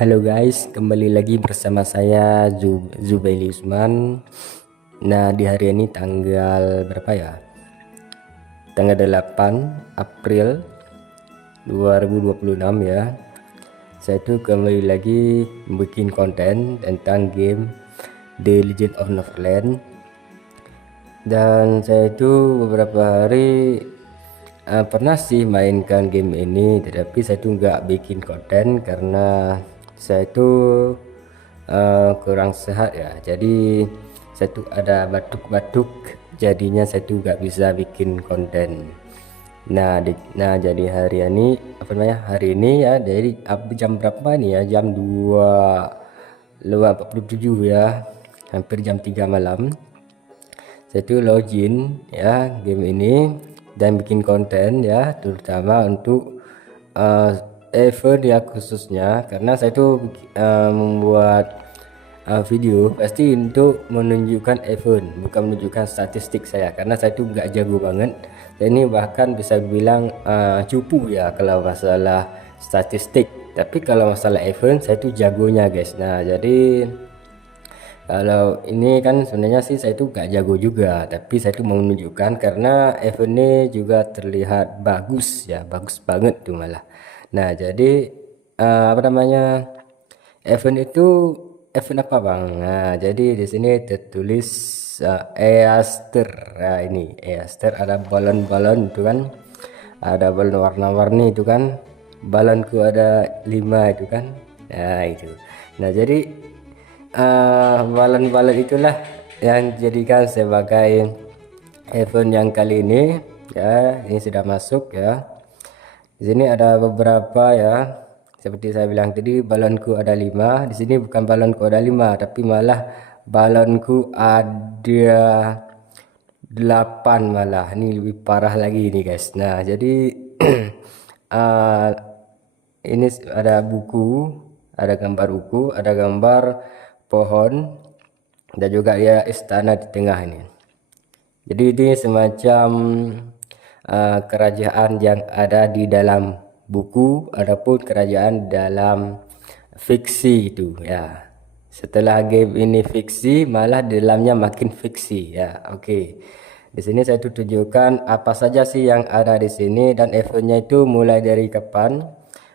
Halo guys, kembali lagi bersama saya Zubaili Usman. Nah, di hari ini tanggal berapa ya? Tanggal 8 April 2026 ya. Saya tuh kembali lagi bikin konten tentang game The Legend of Neverland. Dan saya itu beberapa hari pernah sih mainkan game ini, tetapi saya tuh nggak bikin konten karena saya tuh kurang sehat ya. Jadi saya tuh ada batuk-batuk, jadinya saya tuh nggak bisa bikin konten. Nah, jadi hari ini ya, dari jam berapa nih ya, jam 2:47 ya, hampir jam 3 malam. Saya tuh login ya game ini dan bikin konten ya, terutama untuk uh, event ya, khususnya karena saya tuh membuat video pasti untuk menunjukkan event, bukan menunjukkan statistik saya, karena saya tuh nggak jago banget. Saya ini bahkan bisa bilang cupu ya kalau masalah statistik, tapi kalau masalah event saya tuh jagonya guys. Nah, jadi kalau ini kan sebenarnya sih saya tuh gak jago juga, tapi saya tuh mau menunjukkan karena event ini juga terlihat bagus ya, bagus banget tuh malah. Nah, jadi apa namanya, event itu event apa bang? Nah, jadi di sini tertulis Easter. Nah, ini Easter, ada balon-balon itu kan, ada balon warna-warni itu kan, balonku ada 5 itu kan. Nah, itu. Nah, jadi balon-balon itulah yang dijadikan sebagai event yang kali ini ya. Ini sudah masuk ya. Di sini ada beberapa ya, seperti saya bilang tadi, balonku ada 5. Di sini bukan balonku ada 5, tapi malah balonku ada 8 malah. Ini lebih parah lagi nih guys. Nah, jadi uh, ini ada buku, ada gambar buku, ada gambar pohon, dan juga ya istana di tengah ini. Jadi ini semacam kerajaan yang ada di dalam buku, adapun kerajaan dalam fiksi itu ya. Setelah game ini fiksi, malah di dalamnya makin fiksi ya. Oke. Di sini saya tunjukkan apa saja sih yang ada di sini dan eventnya itu mulai dari kapan.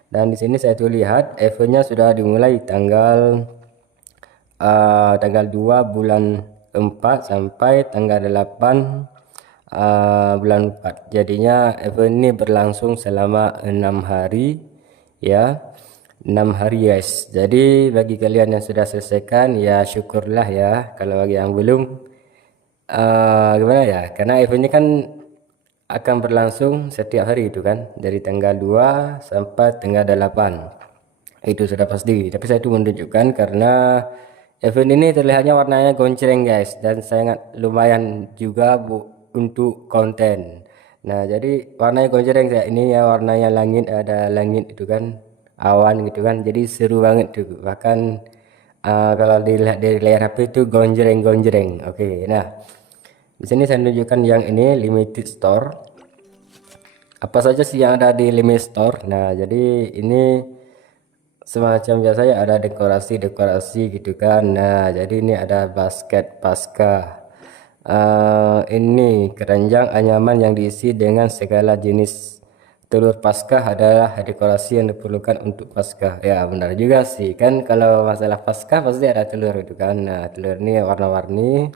Dan di sini saya tuh lihat eventnya sudah dimulai tanggal 2 bulan 4 sampai tanggal 8 bulan 4. Jadinya event ini berlangsung selama 6 hari ya. 6 hari guys. Jadi bagi kalian yang sudah selesaikan ya syukurlah ya. Kalau bagi yang belum, gimana ya, karena event ini kan akan berlangsung setiap hari itu kan, dari tanggal 2 sampai tanggal 8. Itu sudah pasti, tapi saya itu menunjukkan karena event ini terlihatnya warnanya gonceng guys, dan sangat lumayan juga untuk konten. Nah, jadi warnanya gonceng ya, ini ya warnanya langit, ada langit itu kan, awan gitu kan, jadi seru banget tuh. Bahkan kalau dilihat dari layar HP itu gonjreng. Oke, nah di sini saya tunjukkan yang ini limited store. Apa saja sih yang ada di limited store? Nah, jadi ini semacam biasanya ada dekorasi gitu kan. Nah, jadi ini ada basket pasca. Ini keranjang anyaman yang diisi dengan segala jenis telur Paskah adalah dekorasi yang diperlukan untuk Paskah. Ya, benar juga sih kan, kalau masalah Paskah pasti ada telur itu kan. Nah, telur ini warna-warni.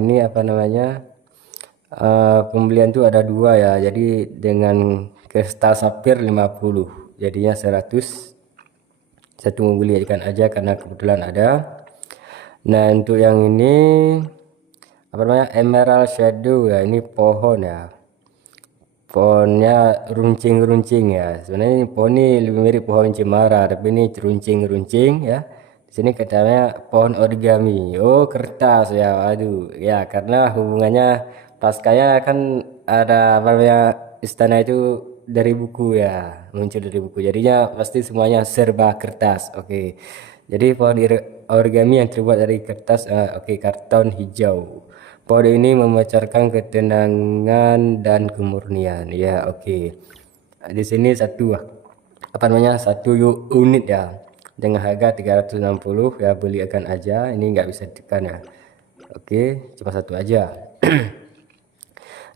Ini apa namanya, pembelian tuh ada 2 ya, jadi dengan kristal sapphire 50, jadinya 100. Saya tunggu belikan aja karena kebetulan ada. Nah, untuk yang ini apa namanya, emerald shadow ya, ini pohon ya, pohonnya runcing ya. Sebenarnya ini pohon ini lebih mirip pohon cemara, tapi ini runcing ya. Di sini katanya pohon origami. Oh, kertas ya. Aduh, ya karena hubungannya Paskaya kan ada apa namanya, istana itu dari buku ya, muncul dari buku. Jadinya pasti semuanya serba kertas. Oke. Jadi pohon origami yang terbuat dari kertas, oke, karton hijau. Pohon ini memancarkan ketenangan dan kemurnian. Ya, oke. Di sini satu satu unit ya, dengan harga 360 ya, beli akan aja, ini nggak bisa ditekan ya. Oke, cuma satu aja.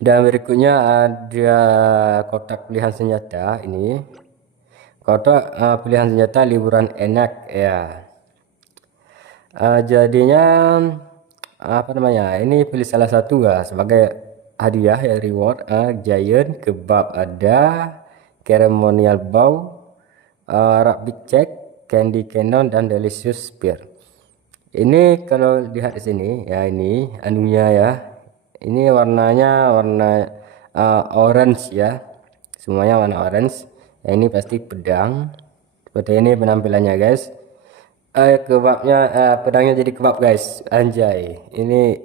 Dan berikutnya ada kotak pilihan senjata. Ini kotak pilihan senjata liburan enak ya. Jadinya ini pilih salah satu ya sebagai hadiah ya, reward. Giant kebab ada, ceremonial bow, rabbit check, candy cannon, dan delicious spear. Ini kalau lihat di sini ya, ini anunya ya, ini warnanya warna orange ya, semuanya warna orange ya. Ini pasti pedang, seperti ini penampilannya guys. Kebabnya pedangnya jadi kebab guys, anjay, ini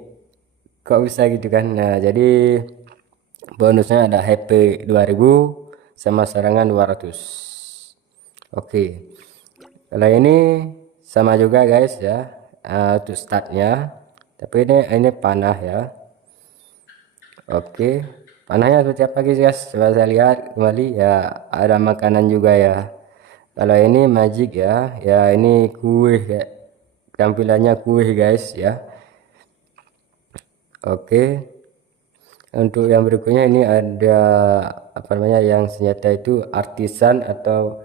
kok bisa gitu kan. Nah, jadi bonusnya ada HP 2000 sama serangan 200. Oke, kalau ini sama juga guys ya, untuk startnya, tapi ini panah ya. Oke, panahnya seperti apa guys? Coba saya lihat kembali ya, ada makanan juga ya. Kalau ini magic ya, ya ini kue ya, tampilannya kue guys ya. Oke, untuk yang berikutnya ini ada yang senjata itu artisan atau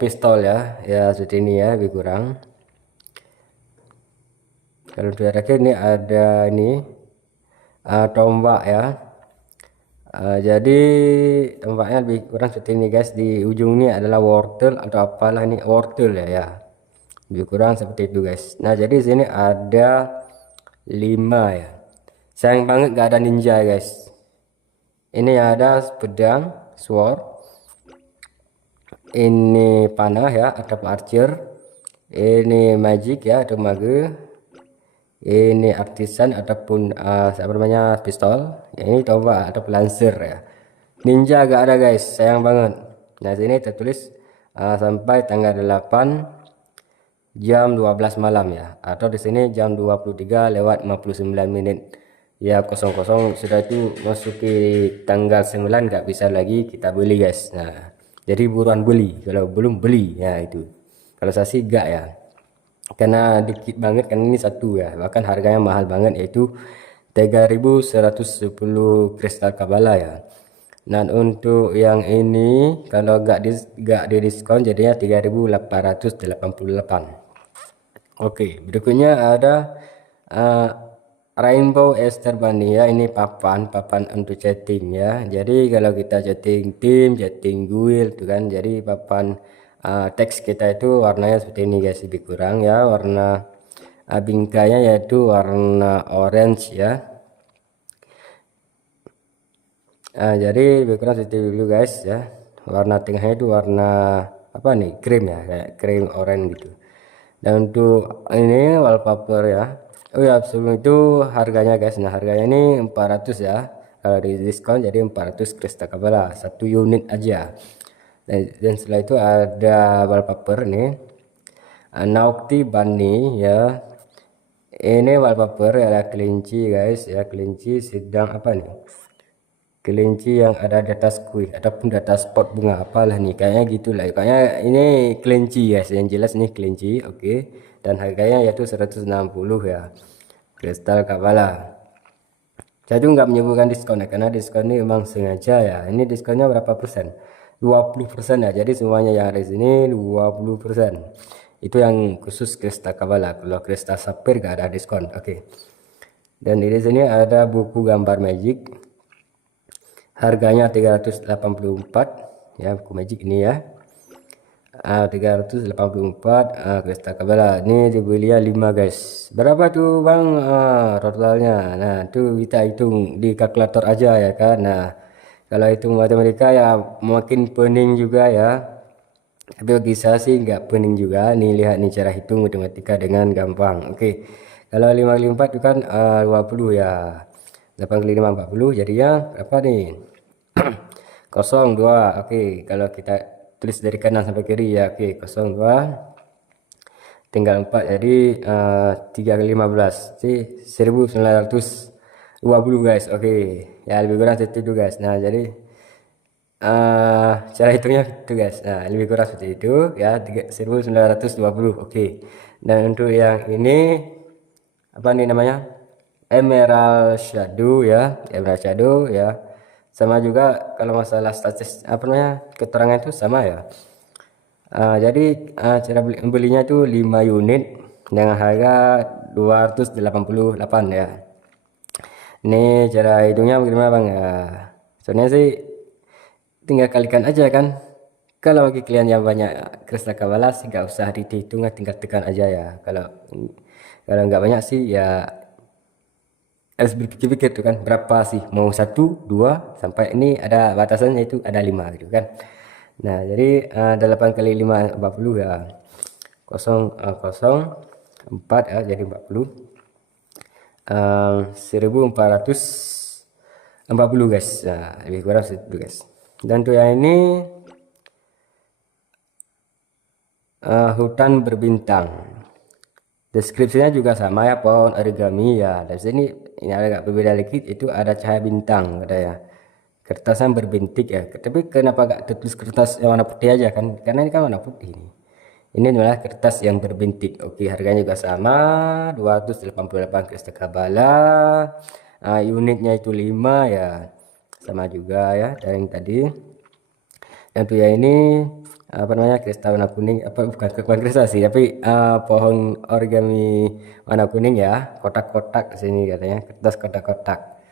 pistol ya, ya seperti ini ya, lebih kurang. Kalau terakhir ini ada ini tombak ya. Jadi tombaknya lebih kurang seperti ini guys. Di ujung ini adalah wortel atau apalah ini, wortel ya, lebih kurang seperti itu guys. Nah, jadi sini ada 5 ya. Sayang banget gak ada ninja guys. Ini ada pedang, sword. Ini panah ya, ada archer. Ini magic ya, atau mage. Ini artisan ataupun pistol ya. Ini tombak atau lancer ya. Ninja gak ada guys, sayang banget. Nah, sini tertulis sampai tanggal 8 jam 12 malam ya, atau di sini jam 23:59 ya, 00 sudah itu masuki tanggal 9, nggak bisa lagi kita beli guys. Nah, jadi buruan beli, kalau belum beli ya itu. Kalau saya sih enggak ya, karena dikit banget kan, ini satu ya, bahkan harganya mahal banget, yaitu 3110 kristal kabala ya. Nah, untuk yang ini kalau nggak di diskon jadinya 3888. Oke, berikutnya ada Rainbow Easter Bunny ya. Ini papan untuk chatting ya. Jadi kalau kita chatting tim, chatting guild tuh kan, jadi papan teks kita itu warnanya seperti ini guys, lebih kurang ya. Warna bingkainya yaitu warna orange ya. Jadi lebih kurang seperti dulu guys ya. Warna tengahnya itu warna krim ya, kayak krim orange gitu. Dan untuk ini wallpaper ya, oh ya sebelum itu harganya guys. Nah, harganya ini 400 ya, kalau di diskon jadi 400 kristal kabala, satu unit aja. Dan setelah itu ada wallpaper nih, Naughty Bunny ya. Ini wallpaper ada kelinci guys ya, kelinci sedang kelinci yang ada di atas kuih ataupun di atas pot bunga apalah nih, kayaknya gitulah, kayaknya ini kelinci ya, yang jelas ini kelinci. Oke, dan harganya yaitu 160 ya, kristal kabala. Saya juga nggak menyebutkan diskon ya, karena diskon ini memang sengaja ya. Ini diskonnya berapa persen? 20% ya, jadi semuanya yang ada di sini 20%. Itu yang khusus kristal kabala. Kalau kristal sapphire gak ada diskon. Oke, dan di sini ada buku gambar magic, harganya 384 ya, buku magic ini ya. 384 kristal kabala. Ini dibeli 5 guys. Berapa tuh bang totalnya? Nah, tuh kita hitung di kalkulator aja ya kan. Nah, kalau hitung matematika ya makin pening juga ya, tapi bagi saya sih nggak pening juga. Nih lihat nih cara hitung matematika dengan gampang. Oke, kalau 5 kali 4 itu kan 20 ya, 8 kali 5 40, jadinya berapa nih? 02. Oke, kalau kita tulis dari kanan sampai kiri ya. Oke, 02 tinggal 4, jadi 3 kali 15 sih 1920 guys. Oke ya, lebih kurang itu guys. Nah, jadi Cara hitungnya itu guys, nah lebih kurang seperti itu ya, 1920. Oke, dan untuk yang ini apa nih namanya, Emerald Shadow ya, Emerald Shadow ya, sama juga kalau masalah status apa namanya keterangan itu sama ya. Jadi cara belinya itu 5 unit dengan harga 288 ya. Ini cara hitungnya bagaimana bang ya, soalnya sih tinggal kalikan aja kan. Kalau bagi kalian yang banyak kristal kabala sih nggak usah dihitung, tinggal tekan aja ya. Kalau nggak banyak sih ya harus berpikir-pikir tuh kan, berapa sih mau 1 2 sampai ini ada batasannya, itu ada 5 gitu kan. Nah jadi 8 kali 5 40 ya, 4 ya, jadi 40, 1440 guys. Nah lebih kurang segitu guys. Dan tuh yang ini hutan berbintang, deskripsinya juga sama ya, pohon origami ya. Dari sini ini agak berbeda dikit, itu ada cahaya bintang ada ya, kertasnya berbintik ya. Tapi kenapa gak tertulis kertas yang warna putih aja kan, karena ini kan warna putih nih. Ini adalah kertas yang berbintik. Oke, harganya juga sama 288 kristal kabala. Unitnya itu 5 ya, sama juga ya dari yang tadi. Yang ya ini apa namanya, kristal warna kuning, apa bukan kristal sih, tapi pohon origami warna kuning ya, kotak-kotak sini katanya, kertas kotak-kotak,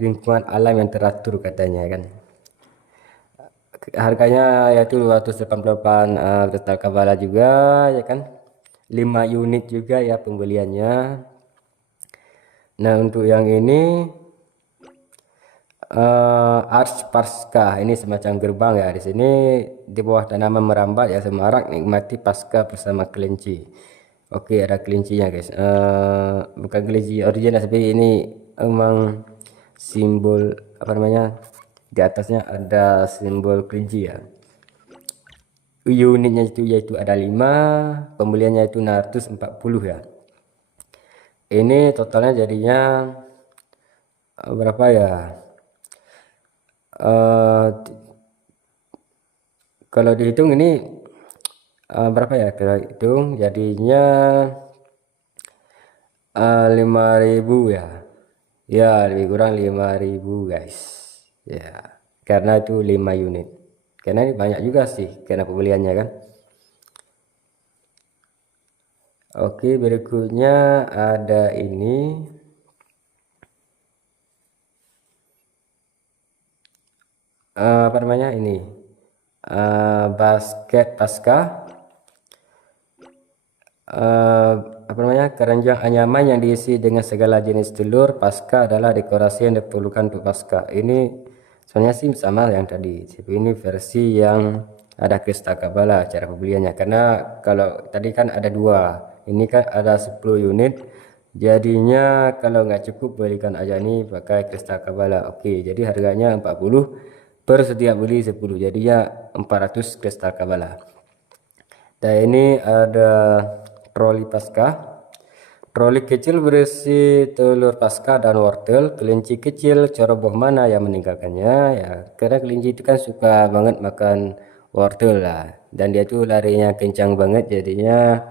lingkungan alam yang teratur katanya kan. Harganya yaitu 288 kristal kabala juga ya kan, 5 unit juga ya pembeliannya. Nah untuk yang ini Arch Pasca, ini semacam gerbang ya. Di sini di bawah tanaman merambat ya, semarak nikmati pasca bersama kelinci. Oke, ada kelincinya guys. Bukan kelinci original, tapi ini emang simbol apa namanya, di atasnya ada simbol kelinci ya. Unitnya itu yaitu ada 5, pembeliannya itu 640 ya. Ini totalnya jadinya berapa ya? Kalau dihitung ini berapa ya, kalau hitung jadinya 5.000 ya, ya lebih kurang 5.000 guys ya, karena itu 5 unit, karena ini banyak juga sih karena pembeliannya kan. Oke, berikutnya ada ini apa namanya, ini basket pasca, apa namanya, keranjang anyaman yang diisi dengan segala jenis telur. Pasca adalah dekorasi yang diperlukan untuk pasca. Ini soalnya sih sama yang tadi, tapi ini versi yang ada kristal kabala cara pembeliannya, karena kalau tadi kan ada 2, ini kan ada 10 unit, jadinya kalau nggak cukup belikan aja nih pakai kristal kabala. Oke, jadi harganya 40 per setiap beli 10, jadinya 400 kristal kabala. Dan ini ada troli pasca. Troli kecil berisi telur pasca dan wortel. Kelinci kecil ceroboh mana yang meninggalkannya ya, karena kelinci itu kan suka banget makan wortel lah, dan dia tuh larinya kencang banget, jadinya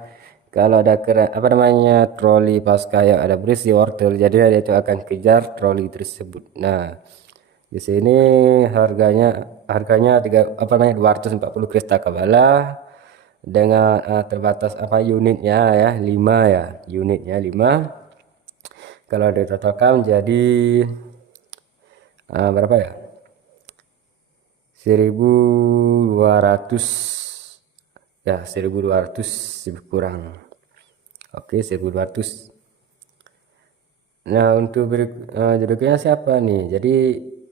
kalau ada apa namanya troli pasca yang ada berisi wortel, jadinya dia itu akan kejar troli tersebut. Nah di sini harganya apa namanya 240 kristal kabala dengan terbatas apa unitnya ya, 5 ya, unitnya 5. Kalau ditotalkan jadi berapa ya, 1200 ya, 1200 lebih kurang. Oke, 1200. Nah untuk berikutnya siapa nih, jadi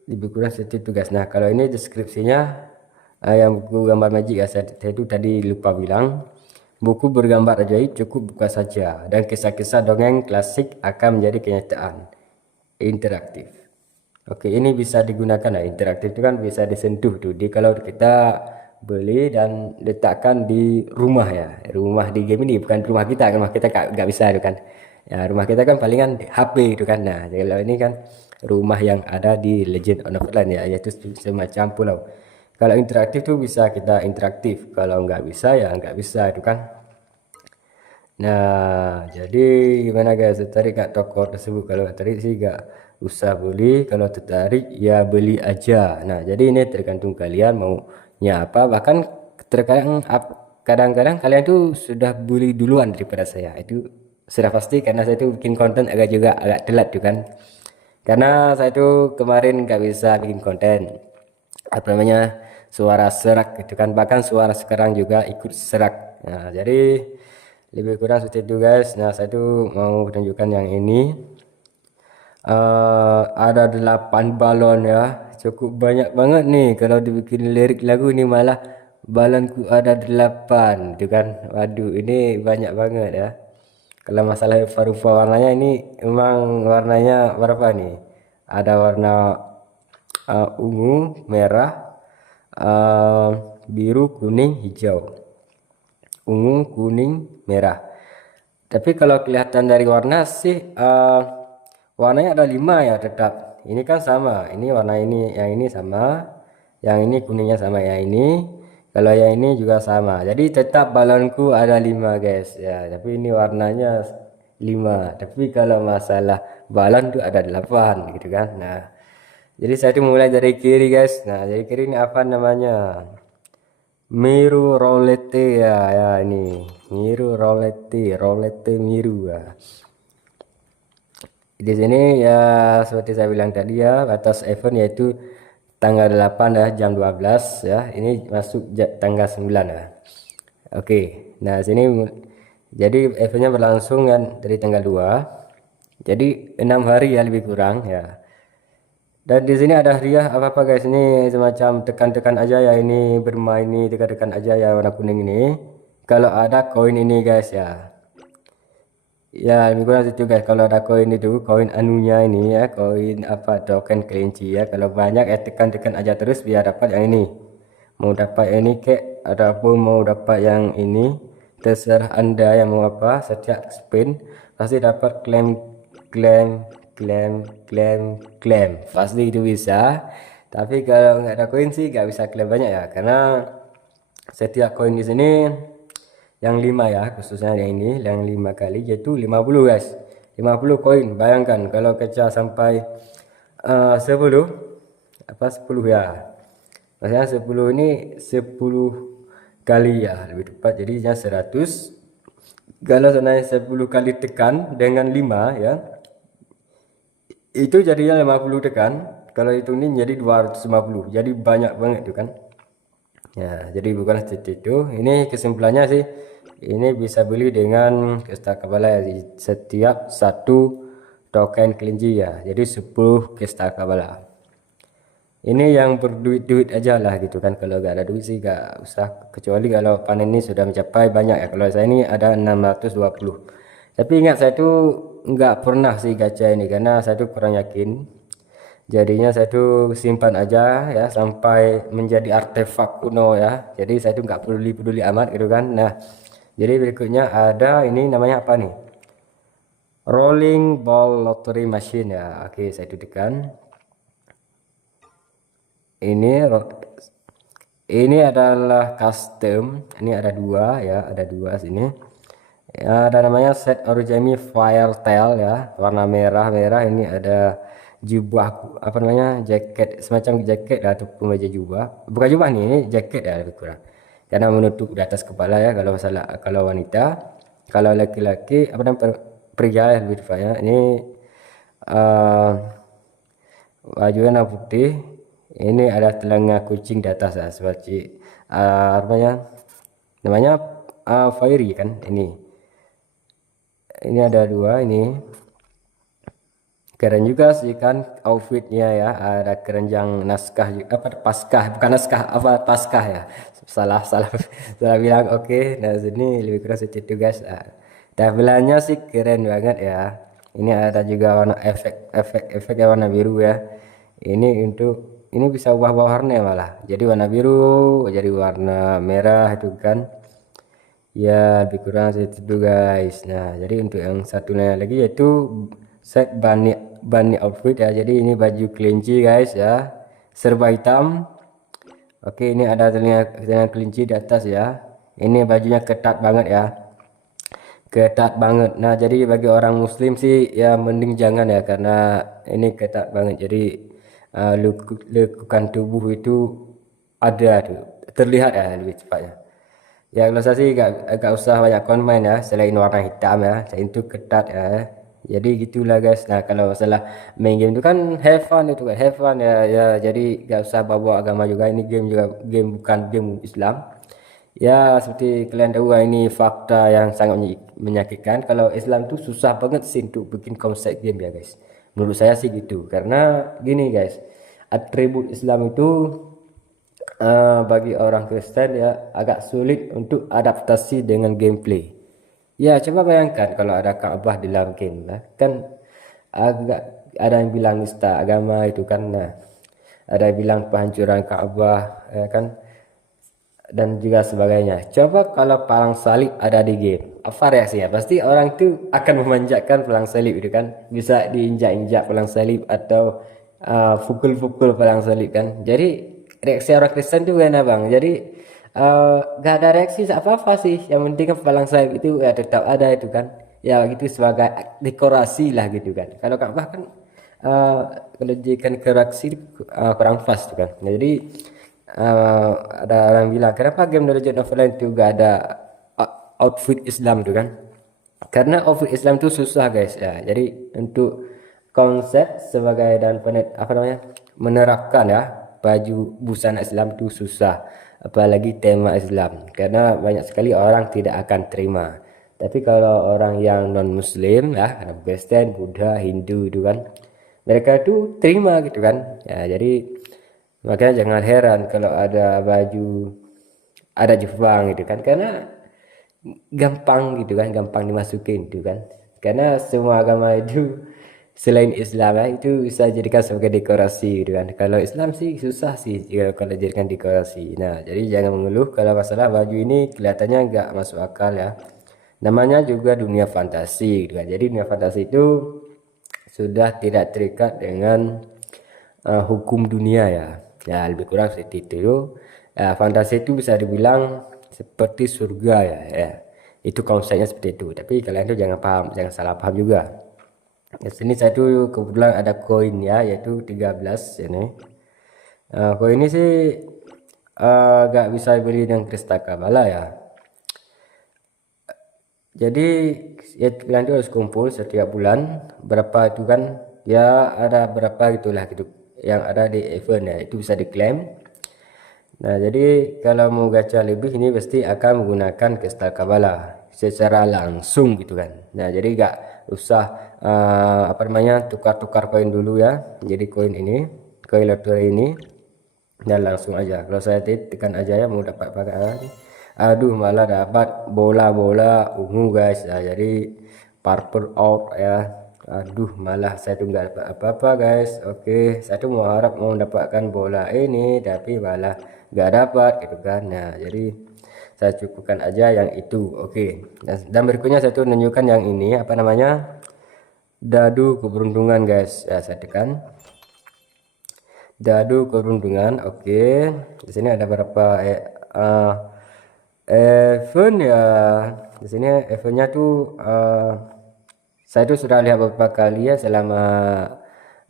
lebih kurang seperti itu guys. Nah kalau ini deskripsinya yang buku gambar magic ya, saya itu tadi lupa bilang, buku bergambar ajaib, cukup buka saja dan kisah-kisah dongeng klasik akan menjadi kenyataan, interaktif. Oke, ini bisa digunakan ya, interaktif itu kan bisa disentuh tuh, di kalau kita beli dan letakkan di rumah ya, rumah di game ini, bukan rumah kita nggak bisa itu kan ya, rumah kita kan palingan di HP itu kan. Nah kalau ini kan rumah yang ada di Legend of Neverland ya, yaitu semacam pulau. Kalau interaktif tuh bisa kita interaktif, kalau nggak bisa ya nggak bisa itu kan. Nah, jadi gimana guys, tertarik nggak toko tersebut? Kalau tertarik sih nggak usah beli, kalau tertarik ya beli aja. Nah, jadi ini tergantung kalian maunya apa. Bahkan terkadang kadang-kadang kalian tuh sudah beli duluan daripada saya. Itu sudah pasti karena saya tuh bikin konten agak telat tuh kan. Karena saya tuh kemarin nggak bisa bikin konten apa namanya suara serak gitu kan, bahkan suara sekarang juga ikut serak. Nah, jadi lebih kurang seperti itu guys. Nah, saya tuh mau tunjukkan yang ini. Ada 8 balon ya, cukup banyak banget nih. Kalau dibikin lirik lagu ini malah balonku ada 8 gitu kan. Waduh, ini banyak banget ya. Kalau masalah rupa warnanya ini emang warnanya berapa nih? Ada warna ungu, merah, biru, kuning, hijau. Ungu, kuning, merah. Tapi kalau kelihatan dari warna sih warnanya ada 5 ya tetap. Ini kan sama. Ini warna ini, yang ini sama. Yang ini kuningnya sama yang ini. Kalau yang ini juga sama. Jadi tetap balonku ada 5 guys ya. Tapi ini warnanya 5. Tapi kalau masalah balon tuh ada 8 gitu kan. Nah, jadi saya tuh mulai dari kiri guys. Nah, dari kiri ini apa namanya? Miru Roulette ya, ya ini Miru Roulette Miru ya. Di sini ya seperti saya bilang tadi ya, batas event yaitu tanggal 8 ya, jam 12 ya. Ini masuk tanggal 9 ya. Oke. Nah, sini jadi eventnya berlangsung kan dari tanggal 2. Jadi 6 hari ya lebih kurang ya. Dan di sini ada hadiah apa guys, ini semacam tekan-tekan aja ya, ini bermain ini tekan-tekan aja ya warna kuning ini. Kalau ada koin ini guys ya. Ya lebih kurang itu guys, kalau ada koin itu, koin anunya ini ya, koin apa token kelinci ya. Kalau banyak ya tekan-tekan aja terus biar dapat yang ini. Mau dapat ini kek ataupun mau dapat yang ini, terserah Anda yang mau apa. Setiap spin pasti dapat klaim pasti itu bisa. Tapi kalau nggak ada koin sih nggak bisa klaim banyak ya, karena setiap koin di sini yang 5 ya, khususnya yang ini yang 5 kali yaitu 50 guys. 50 koin. Bayangkan kalau pecah sampai 10 apa 10 ya, maksudnya 10 ini 10 kali ya lebih tepat, jadinya 100. Kalau sebenarnya 10 kali tekan dengan 5 ya, itu jadinya 50 tekan. Kalau itu ini jadi 250, jadi banyak banget itu kan ya. Jadi bukan seperti itu. Ini kesimpulannya sih, ini bisa beli dengan Kestakabala ya, setiap satu token kelinci ya, jadi 10 Kestakabala. Ini yang berduit-duit aja lah gitu kan. Kalau gak ada duit sih gak usah, kecuali kalau panen ini sudah mencapai banyak ya. Kalau saya ini ada 620. Tapi ingat, saya tuh nggak pernah sih gacha ini karena saya tuh kurang yakin. Jadinya saya tuh simpan aja ya sampai menjadi artefak kuno ya. Jadi saya tuh nggak peduli amat gitu kan. Nah, jadi berikutnya ada ini namanya apa nih? Rolling ball lottery machine ya. Oke, saya tekan. Ini adalah custom. Ini ada 2 ya, ada 2 sini. Ya, ada namanya set origami Firetail ya, warna merah. Ini ada jubah apa namanya, jaket, semacam jaket ataupun baju jubah, bukan jubah nih, ini jaket ya lebih kurang, karena menutup di atas kepala ya kalau masalah, kalau wanita. Kalau laki-laki apa namanya, pria ya lebih tepatnya, ini bajunya putih. Ini ada telinga kucing di atas ya, seperti apa namanya fiery kan. Ini ada 2 ini. Keren juga sih kan outfitnya ya, ada keranjang naskah apa paskah, bukan naskah apa paskah ya, salah salah bilang. Oke. Nah, sini lebih kurang seperti itu guys. Tampilannya sih keren banget ya. Ini ada juga warna efek ya, warna biru ya. Ini bisa ubah warna malah, jadi warna biru, jadi warna merah itu kan ya, lebih kurang seperti itu guys. Nah, jadi untuk yang satunya lagi yaitu set bunny outfit ya. Jadi ini baju kelinci guys ya, serba hitam. Oke, ini ada telinga kelinci di atas ya. Ini bajunya ketat banget ya, ketat banget. Nah, jadi bagi orang muslim sih ya mending jangan ya, karena ini ketat banget. Jadi lekukan tubuh itu ada tuh, terlihat ya lebih cepatnya. Ya kalau saya sih agak usah banyak komen ya, selain warna hitam ya, selain itu ketat ya. Jadi gitulah guys. Nah kalau masalah main game itu kan have fun, itu kan have fun ya, ya jadi gak usah bawa agama juga. Ini game juga game, bukan game Islam. Ya seperti kalian tahu ini fakta yang sangat menyakitkan. Kalau Islam tuh susah banget sih untuk bikin konsep game ya guys. Menurut saya sih gitu. Karena gini guys, atribut Islam itu bagi orang Kristen ya agak sulit untuk adaptasi dengan gameplay. Ya coba bayangkan kalau ada Ka'bah di dalam game lah, kan agak ada yang bilang nista agama itu kan. Nah, ada yang bilang penghancuran Ka'bah ya kan, dan juga sebagainya. Coba kalau palang salib ada di game, apa reaksinya? Pasti orang itu akan memanjatkan palang salib itu kan, bisa diinjak-injak palang salib atau pukul-pukul palang salib kan. Jadi reaksi orang Kristen itu gimana bang? Jadi gak ada reaksi apa-apa sih, yang penting kan palang salib itu ya tetap ada itu kan, ya gitu sebagai dekorasi lah gitu kan. Kalau Ka'bah kan kalau jadikan dekorasi kurang pas tuh kan. Nah, jadi ada orang bilang kenapa game The Legend of Valorant itu gak ada outfit Islam tuh kan, karena outfit Islam itu susah guys ya. Jadi untuk konsep sebagai dan menerapkan ya baju busana Islam itu susah, apalagi tema Islam, karena banyak sekali orang tidak akan terima. Tapi kalau orang yang non muslim ya, Kristen, Buddha, Hindu itu kan, mereka itu terima gitu kan ya. Jadi makanya jangan heran kalau ada baju, ada Jepang gitu kan, karena gampang gitu kan, gampang dimasukin gitu kan. Karena semua agama itu selain Islam ya, itu bisa jadikan sebagai dekorasi gitu kan. Kalau Islam sih susah sih kalau jadikan dekorasi. Nah, jadi jangan mengeluh kalau masalah baju ini kelihatannya nggak masuk akal ya. Namanya juga dunia fantasi gitu kan. Jadi dunia fantasi itu sudah tidak terikat dengan hukum dunia ya. Ya lebih kurang seperti itu. Fantasi itu bisa dibilang seperti surga ya, ya. Itu konsepnya seperti itu. Tapi kalian tuh jangan paham, jangan salah paham juga. Di sini saya tuh kebetulan ada koin ya, yaitu 13 ini. Koin ini sih gak bisa beli dengan kristal Kabbalah ya. Jadi ya kalian tuh harus kumpul setiap bulan berapa itu kan, ya ada berapa gitulah gitu yang ada di event ya, itu bisa diklaim. Nah jadi kalau mau gacha lebih ini pasti akan menggunakan kristal Kabbalah secara langsung gitu kan. Nah jadi gak usah tukar-tukar koin dulu ya. Jadi koin ini, koin lottery ini, dan langsung aja. Kalau saya tekan aja ya mau dapat pakai, aduh malah dapat bola-bola ungu guys ya. Jadi purple out ya. Aduh malah saya tuh nggak dapat apa-apa guys. Oke, saya tuh mau harap mau mendapatkan bola ini tapi malah nggak dapat gitu kan. Nah jadi saya cukupkan aja yang itu. Oke, dan berikutnya saya tuh menunjukkan yang ini apa namanya, dadu keberuntungan guys ya. Saya tekan dadu keberuntungan. Oke, di sini ada beberapa event ya. Di sini eventnya tuh saya tuh sudah lihat beberapa kali ya selama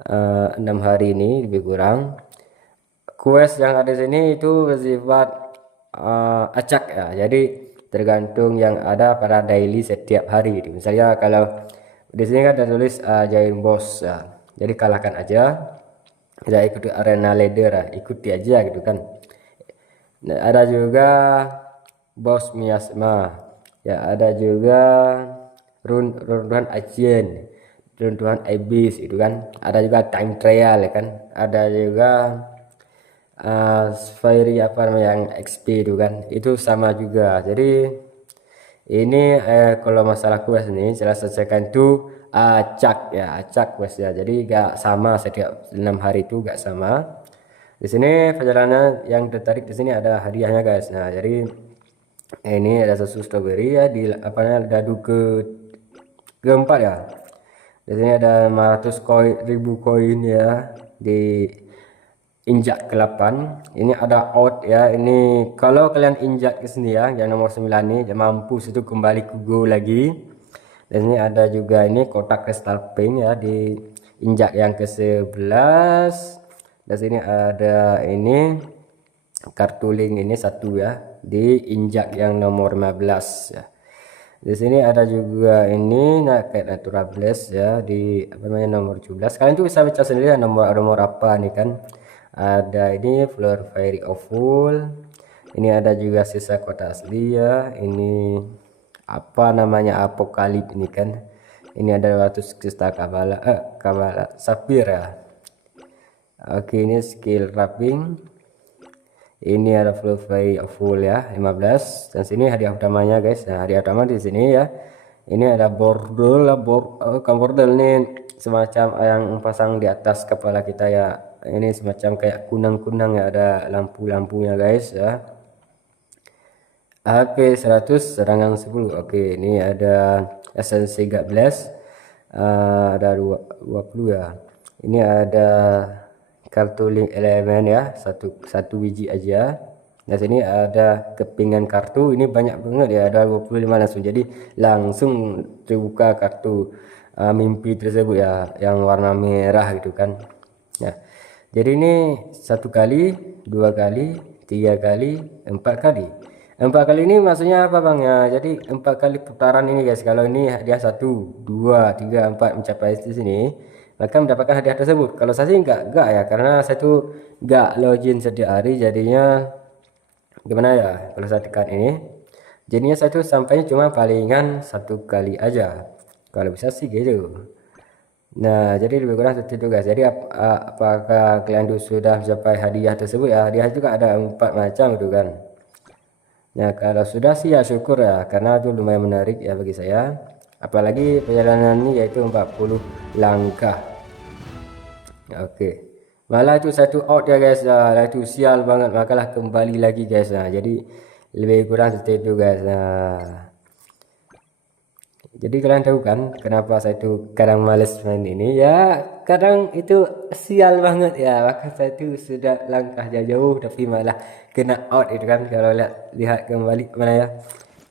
6 hari ini lebih kurang. Quest yang ada di sini itu bersifat acak ya. Jadi tergantung yang ada pada daily setiap hari. Misalnya kalau di sini kan ada tulis join boss ya. Jadi kalahkan aja. Tidak ikuti arena leader ya, ikuti aja gitu kan. Nah, ada juga boss miasma. Ya, ada juga runtuhan ajen, runtuhan ibis itu kan. Ada juga time trial ya kan. Ada juga fairy apa namanya yang XP itu kan, itu sama juga. Jadi ini kalau masalah quest ini saya selesaikan itu acak ya, acak quest ya. Jadi gak sama setiap 6 hari itu gak sama. Di sini perjalanan yang tertarik di sini ada hadiahnya guys. Nah jadi ini ada susu strawberry ya, di apa namanya dadu keempat ya. Di sini ada 500 koin, 1000 koin ya, di injak ke 8. Ini ada out ya. Ini kalau kalian injak ke sini ya, yang nomor 9 nih, dia mampus itu kembali ke go lagi. Dan ini ada juga ini kotak kristal pink ya, di injak yang ke 11. Dan sini ada ini kartu link ini satu ya, di injak yang nomor 15 ya. Di sini ada juga ini kayak natural blast ya, di apa namanya nomor 17. Kalian tuh bisa baca sendiri ya, nomor apa nih kan. Ada ini floor fairy of full. Ini ada juga sisa kota asli ya. Ini apa namanya apokalip ini kan. Ini ada 200 kristal kabala kabala sapphire ya. Oke, ini skill wrapping. Ini ada fluffy full ya 15. Dan sini hadiah utamanya guys. Nah, hadiah utama di sini ya. Ini ada bordel lah, bordel nih semacam yang pasang di atas kepala kita ya. Ini semacam kayak kunang-kunang ya, ada lampu-lampunya guys ya. HP 100 serangan 10. Oke, ini ada esensi God Bless. Ada 20 ya. Ini ada kartu link elemen ya, satu biji aja. Nah sini ada kepingan kartu, ini banyak banget ya, ada 25 langsung. Jadi langsung terbuka kartu mimpi tersebut ya, yang warna merah gitu kan. Nah jadi ini 1 kali, 2 kali, 3 kali, 4 kali. 4 kali ini maksudnya apa bang ya? Jadi 4 kali putaran ini guys. Kalau ini dia 1, 2, 3, 4 mencapai di sini, maka mendapatkan hadiah tersebut. Kalau saya sih enggak ya, karena saya tuh enggak login setiap hari, jadinya gimana ya, kalau saya tekan ini jadinya saya tuh sampainya cuma palingan 1 kali aja, kalau bisa sih gitu. Nah jadi lebih kurang seperti itu guys. Jadi apakah kalian tuh sudah mencapai hadiah tersebut ya? Hadiah juga ada 4 macam gitu kan. Nah kalau sudah sih ya syukur ya, karena itu lumayan menarik ya bagi saya. Apalagi perjalanan ini yaitu 40 langkah. Oke, malah itu satu out ya guys. Nah, itu sial banget, makalah kembali lagi guys. Nah jadi lebih kurang seperti itu guys. Nah jadi kalian tahu kan kenapa saya itu kadang males main ini ya, kadang itu sial banget ya, maka saya itu sudah langkah jauh tapi malah kena out itu kan. Kalau lihat kembali mana ya,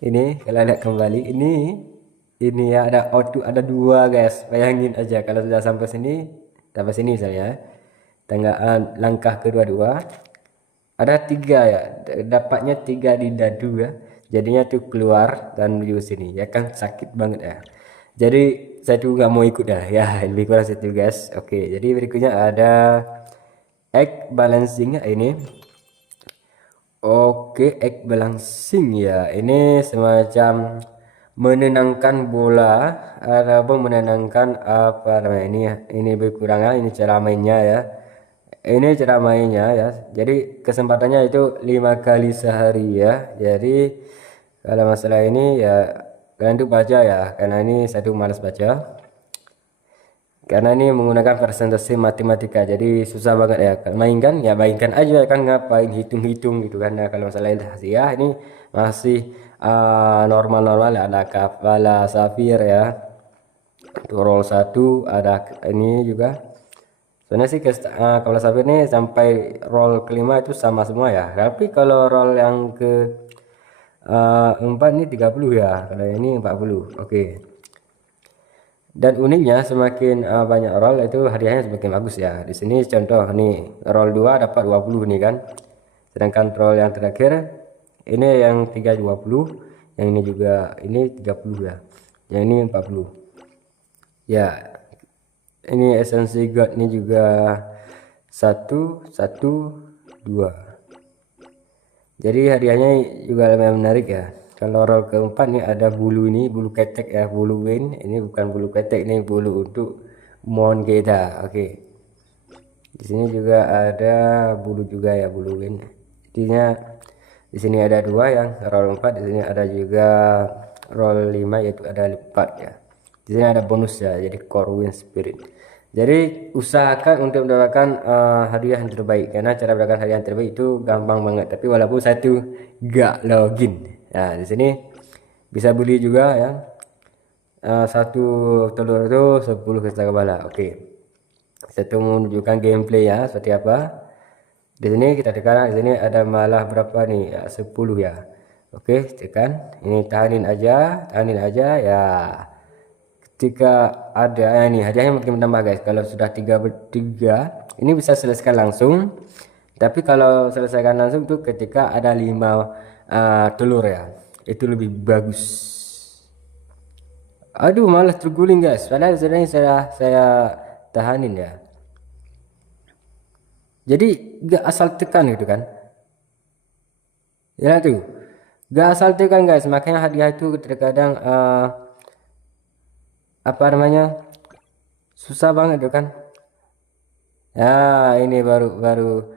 ini kalau lihat kembali ini ya, ada out tuh ada 2 guys. Bayangin aja kalau sudah sampai sini saya tengah langkah kedua ada 3 ya, dapatnya 3 di dadu ya, jadinya tuh keluar dan menuju sini ya kan, sakit banget ya. Jadi saya tuh nggak mau ikut dah ya, lebih kurang situ guys. Oke, jadi berikutnya ada egg balancing ya ini. Oke, egg balancing ya, ini semacam menenangkan bola ataupun menenangkan apa namanya ini ya. Ini berkurangnya, ini cara mainnya ya. Ini cara mainnya ya. Jadi kesempatannya itu 5 kali sehari ya. Jadi kalau masalah ini ya kalian tuh baca ya, karena ini saya tuh malas baca. Karena ini menggunakan presentasi matematika, jadi susah banget ya. Mainkan ya, mainkan aja kan, ngapain hitung-hitung gitu kan. Nah kalau masalah ya ini masih normal-normal ya. Ada kepala safir ya, roll 1 ada ini juga. Soalnya sih kalau safir ini sampai roll kelima itu sama semua ya, tapi kalau roll yang ke 4 ini 30 ya, kalau ini 40. Oke. Dan uniknya semakin banyak roll itu hadiahnya semakin bagus ya. Di sini contoh nih, roll 2 dapat 20 nih kan. Sedangkan roll yang terakhir ini yang 320, yang ini juga ini 30 ya. Yang ini 40. Ya. Ini esensi God ini juga 1 1 2. Jadi hadiahnya juga lumayan menarik ya. Kalau roll keempat nih ada bulu, ini bulu ketek ya, bulu win. Ini bukan bulu ketek, ini bulu untuk mon kita. Oke. Di sini juga ada bulu juga ya, bulu win. Intinya di sini ada 2 yang roll 4, di sini ada juga roll 5 yaitu ada 4 ya. Di sini ada bonus ya, jadi core win spirit. Jadi usahakan untuk mendapatkan hadiah yang terbaik, karena cara mendapatkan hadiah yang terbaik itu gampang banget. Tapi walaupun saya tuh gak login. Nah di sini bisa beli juga ya. satu telur itu 10 cakrawala. Oke. Satu menunjukkan gameplay ya seperti apa. Di sini kita tekan, di sini ada malah berapa nih? Ya, 10 ya. Oke, tekan. Ini tahanin aja ya. Ketika ada ini hadiahnya makin bertambah guys. Kalau sudah 3 ini bisa selesaikan langsung. Tapi kalau selesaikan langsung tuh ketika ada 5 telur ya. Itu lebih bagus. Aduh, malah terguling guys. Padahal sebenarnya saya tahanin ya. Jadi gak asal tekan gitu kan. Ya tuh. Gak asal tekan guys. Makanya hadiah itu terkadang apa namanya? Susah banget tuh kan. Ya, ini baru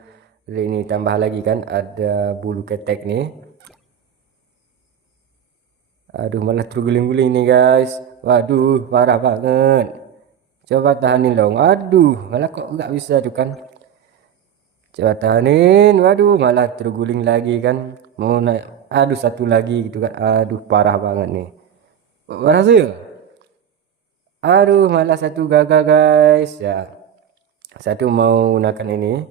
ini tambah lagi kan ada bulu ketek nih. Aduh, malah terguling-guling nih guys. Waduh, parah banget. Coba tahanin dong. Aduh, malah kok nggak bisa tuh kan. Coba tahanin. Waduh, malah terguling lagi kan. Mau naik. Aduh, satu lagi gitu kan. Aduh, parah banget nih. Berhasil. Aduh, malah satu gagal guys. Ya, satu mau gunakan ini.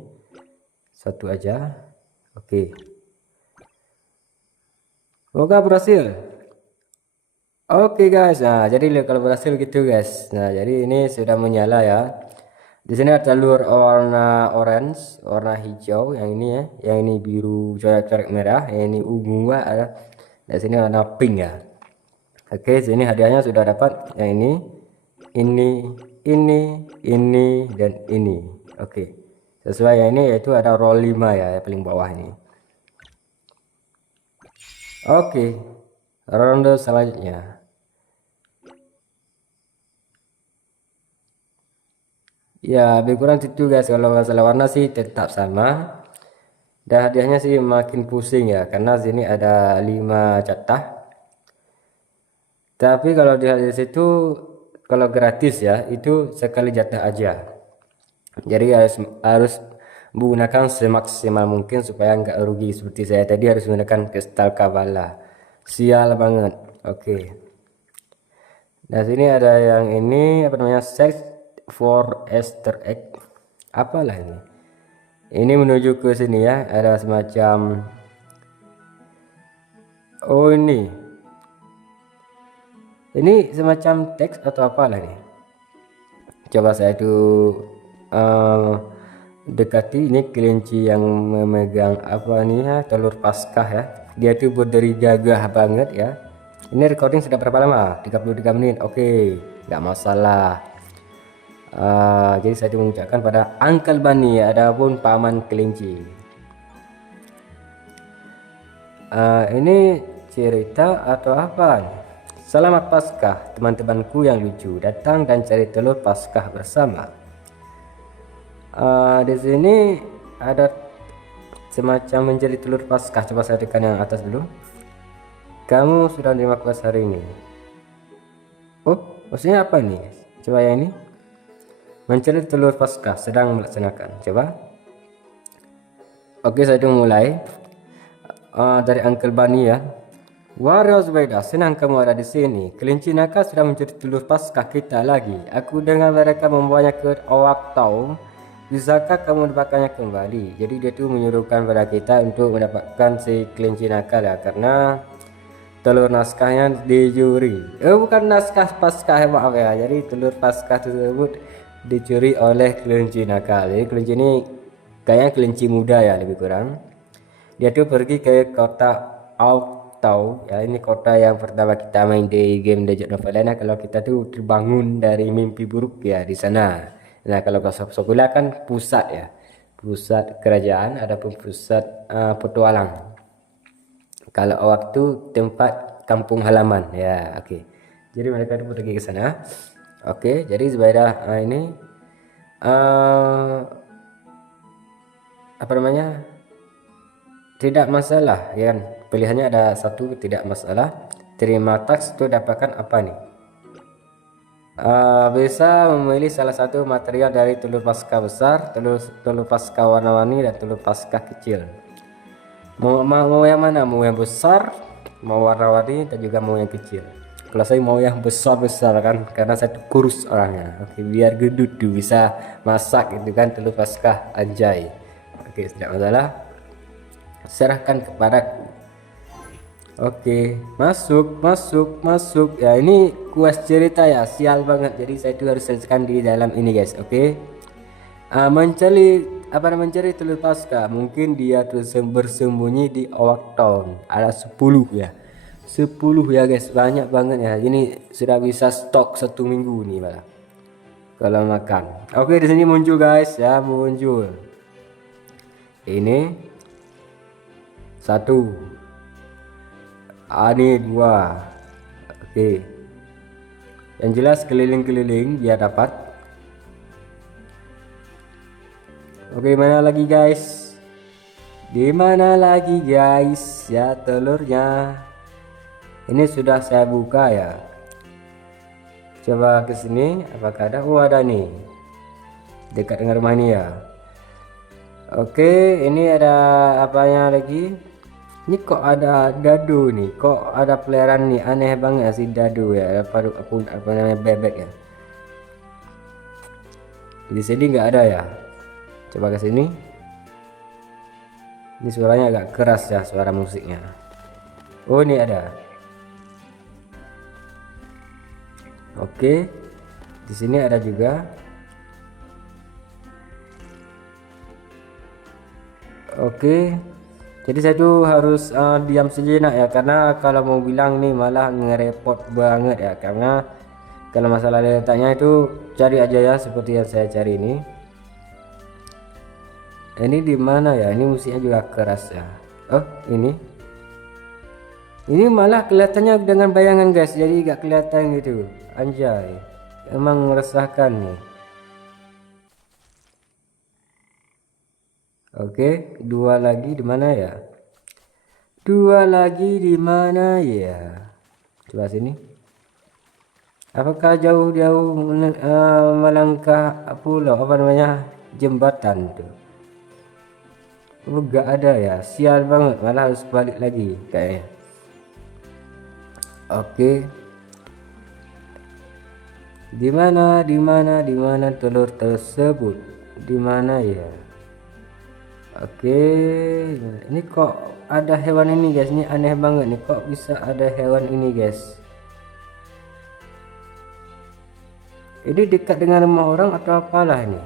Satu aja. Oke. Semoga berhasil. Oke guys, nah jadi kalau berhasil gitu guys. Nah jadi ini sudah menyala ya. Di sini ada telur warna orange, warna hijau, yang ini ya, yang ini biru corak-corak merah, yang ini ungu ada. Di sini warna pink ya. Oke, sini hadiahnya sudah dapat yang ini dan ini. Oke, sesuai yang ini yaitu ada roll 5 ya, yang paling bawah ini. Oke, ronde selanjutnya. Ya, lebih kurang itu guys. Kalau masalah warna sih tetap sama. Dan hadiahnya sih makin pusing ya, karena sini ada 5 jatah. Tapi kalau di situ kalau gratis ya, itu sekali jatah aja. Jadi harus menggunakan semaksimal mungkin supaya nggak rugi. Seperti saya tadi harus menggunakan kristal kavala. Sial banget. Oke. Nah, sini ada yang ini apa namanya? Search for Easter egg. Apalah ini? Ini menuju ke sini ya, ada semacam ini semacam teks atau apalah ini. Coba saya itu dekati. Ini kelinci yang memegang apa nih ya, telur paskah ya. Dia tuh berdiri gagah banget ya. Ini recording sudah berapa lama? 33 menit. Oke, nggak masalah. Jadi saya mengucapkan pada Uncle Bunny, adapun paman kelinci. Ini cerita atau apa? Selamat Paskah teman-temanku yang lucu, datang dan cari telur Paskah bersama. Di sini ada semacam mencari telur Paskah. Coba saya tekan yang atas dulu. Kamu sudah menerima kuas hari ini. Oh, maksudnya apa nih? Coba yang ini. Mencari telur Paskah sedang melaksanakan. Coba. Oke, saya mulai. Dari Uncle Bunny ya. Wario Zubaida, senang kamu ada di sini. Kelinci nakal sudah mencuri telur Paskah kita lagi. Aku dengar mereka membawanya ke Owak Tau. Bisakah kamu mendapatkannya kembali? Jadi dia tuh menyuruhkan pada kita untuk mendapatkan si kelinci nakal ya, karena telur naskahnya dicuri. Bukan naskah Paskah, maaf ya. Jadi telur Paskah tersebut dicuri oleh kelinci nakal. Jadi kelinci ini kayaknya kelinci muda ya, lebih kurang. Dia tuh pergi ke kota Tau ya, ini kota yang pertama kita main di game Legend of Zelda. Kalau kita tuh terbangun dari mimpi buruk ya di sana. Nah, kalau ke sekolah kan pusat ya, pusat kerajaan, adapun pusat petualang. Kalau waktu tempat kampung halaman ya. Oke, jadi mereka tuh pergi ke sana. Oke, jadi Zubaida ini apa namanya, tidak masalah ya kan, pilihannya ada satu, tidak masalah. Terima tax itu dapatkan apa nih? Bisa memilih salah satu material dari telur Paskah besar, telur Paskah warna-warni, dan telur Paskah kecil. Mau yang mana? Mau yang besar, mau warna-warni, dan juga mau yang kecil. Kalau saya mau yang besar-besar kan, karena saya tuh kurus orangnya. Oke, biar gendut tuh bisa masak gitu kan, telur Paskah anjay. Oke, tidak masalah. Serahkan kepadaku. Oke, masuk ya. Ini kuas cerita ya, sial banget, jadi saya tuh harus selesaikan di dalam ini guys. Oke. Mencari telur Paskah, mungkin dia terus bersembunyi di Oak Town. Ada 10 ya, 10 ya guys, banyak banget ya. Ini sudah bisa stok 1 minggu nih malah kalau makan. Oke, di sini muncul guys ya, muncul ini 1, ini 2. Oke, yang jelas keliling-keliling biar dapat. Oke, mana lagi guys? Di mana lagi guys ya telurnya? Ini sudah saya buka ya. Coba ke sini, apakah ada? Oh, ada nih. Dekat dengan rumah ini ya. Oke, ini ada apanya lagi? Ini kok ada dadu nih? Kok ada peliharaan nih? Aneh banget sih dadu ya. Apa namanya, bebek ya. Di sini nggak ada ya. Coba ke sini. Ini suaranya agak keras ya, suara musiknya. Oh, ini ada. Oke. Di sini ada juga. Oke. Jadi saya tuh harus diam sejenak ya, karena kalau mau bilang nih malah ngerepot banget ya, karena kalau masalah letaknya itu cari aja ya seperti yang saya cari ini. Ini di mana ya? Ini musiknya juga keras ya. Oh, ini malah kelihatannya dengan bayangan guys, jadi gak kelihatan gitu. Anjay, emang meresahkan nih. Oke, 2 lagi di mana ya? 2 lagi di mana ya? Coba sini. Apakah jauh-jauh melangkah pulau, apa namanya, jembatan tuh? Oh, gak ada ya, sial banget, malah harus balik lagi kayaknya. Oke, di mana telur tersebut? Di mana ya? Oke, ini kok ada hewan ini guys, ini aneh banget nih, kok bisa ada hewan ini guys. Ini dekat dengan rumah orang atau apalah ini?